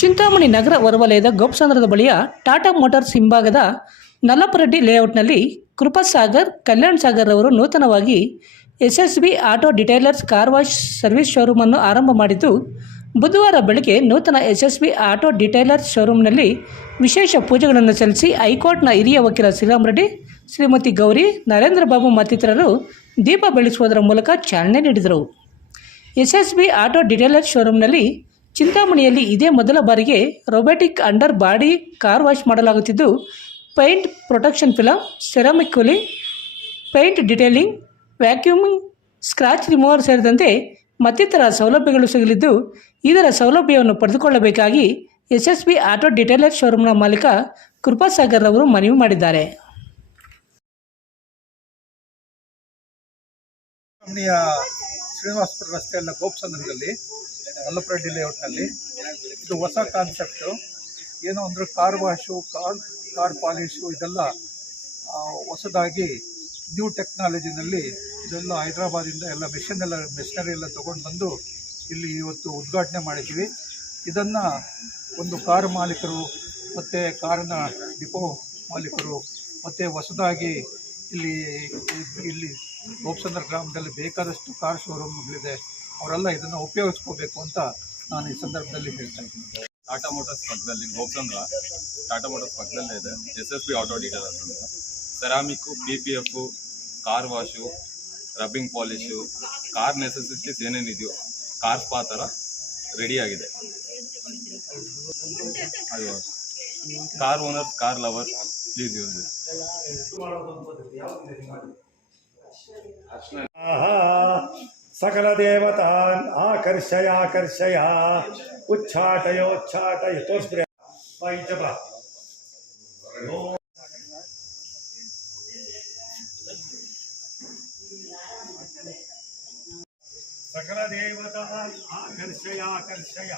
ಚಿಂತಾಮಣಿ ನಗರ ಹೊರವಲಯದ ಗೋಪಸಂದ್ರದ ಬಳಿಯ ಟಾಟಾ ಮೋಟಾರ್ಸ್ ಹಿಂಭಾಗದ ನಲ್ಲಪರೆಡ್ಡಿ ಲೇಔಟ್ನಲ್ಲಿ ಕೃಪಾಸಾಗರ್ ಕಲ್ಯಾಣ್ ಸಾಗರ್ ಅವರು ನೂತನವಾಗಿ S S B auto detailers car wash service ಶೋರೂಮನ್ನು ಆರಂಭ ಮಾಡಿದ್ದು, ಬುಧವಾರ ಬೆಳಗ್ಗೆ ನೂತನ ಬಿ ಆಟೋ ಡಿಟೈಲರ್ಸ್ ಶೋರೂಮ್ನಲ್ಲಿ ವಿಶೇಷ ಪೂಜೆಗಳನ್ನು ಸಲ್ಲಿಸಿ ಹೈಕೋರ್ಟ್ನ ಹಿರಿಯ ವಕೀಲ ಶ್ರೀರಾಮ್ ರೆಡ್ಡಿ, ಶ್ರೀಮತಿ ಗೌರಿ, ನರೇಂದ್ರ ಬಾಬು ಮತ್ತಿತರರು ದೀಪ ಬೆಳೆಸುವುದರ ಮೂಲಕ ಚಾಲನೆ ನೀಡಿದರು. S S B auto detailer ಶೋರೂಮ್ನಲ್ಲಿ ಚಿಂತಾಮಣಿಯಲ್ಲಿ ಇದೇ ಮೊದಲ ಬಾರಿಗೆ robotic under body car wash ಮಾಡಲಾಗುತ್ತಿದ್ದು, paint protection film ceramic coating, paint detailing, vacuuming, scratch remover ಸೇರಿದಂತೆ ಮತ್ತಿತರ ಸೌಲಭ್ಯಗಳು ಸಿಗಲಿದ್ದು, ಇದರ ಸೌಲಭ್ಯವನ್ನು ಪಡೆದುಕೊಳ್ಳಬೇಕಾಗಿ ಎಸ್ ಆಟೋ ಡಿಟೇಲರ್ ಶೋರೂಮ್ನ ಮಾಲೀಕ ಕೃಪಾಸಾಗರ್ ಅವರು ಮನವಿ ಮಾಡಿದ್ದಾರೆ. ಶ್ರೀನಿವಾಸಪುರ ರಸ್ತೆಯಲ್ಲ ಗೋಪ್ಸಂದ್ರದಲ್ಲಿ ಮಲ್ಲಪರೆಡ್ಡಿ ಲೇಔಟ್ನಲ್ಲಿ ಇದು ಹೊಸ ಕಾನ್ಸೆಪ್ಟು ಏನು ಅಂದರೆ car wash car car polish ಇದೆಲ್ಲ ಹೊಸದಾಗಿ ನ್ಯೂ ಟೆಕ್ನಾಲಜಿನಲ್ಲಿ ಇದೆಲ್ಲ ಹೈದ್ರಾಬಾದಿಂದ ಎಲ್ಲ ಮೆಷಿನ್ ಎಲ್ಲ ಮೆಷಿನರಿ ಎಲ್ಲ ತೊಗೊಂಡು ಬಂದು ಇಲ್ಲಿ ಇವತ್ತು ಉದ್ಘಾಟನೆ ಮಾಡಿದ್ದೀವಿ. ಇದನ್ನು ಒಂದು ಕಾರ್ ಮಾಲೀಕರು ಮತ್ತು ಕಾರಿನ ಡಿಪೋ ಮಾಲೀಕರು ಮತ್ತು ಹೊಸದಾಗಿ ಇಲ್ಲಿ ಇಲ್ಲಿ ಗೋಪ್ಸಂದ್ರ ಗ್ರಾಮದಲ್ಲಿ ಬೇಕಾದಷ್ಟು ಕಾರ್ ಶೋರೂಮ್ಗಳಿದೆ ಅವರೆಲ್ಲ ಇದನ್ನು ಉಪಯೋಗಿಸ್ಕೋಬೇಕು ಅಂತ ನಾನು ಈ ಸಂದರ್ಭದಲ್ಲಿ ಹೇಳ್ತಾ ಇದ್ದೀನಿ. ಟಾಟಾ ಮೋಟರ್ಸ್ ಪಕ್ಕದಲ್ಲಿ ಗೋಪ್ಸಂದ್ರ ಟಾಟಾ ಮೋಟರ್ಸ್ ಪಕ್ಕದಲ್ಲೇ ಇದೆ. S S B auto detailers ಅಂತ. Ceramic P P F car wash rubbing polish car necessities ಏನೇನಿದೆಯೋ car spa ಥರ ರೆಡಿಯಾಗಿದೆ ಅದು car owners car lovers please use this सकल देवता आकर्षय। आकर्षय उच्छाटयोच्छाटय सकल देवता आकर्षय आकर्षय।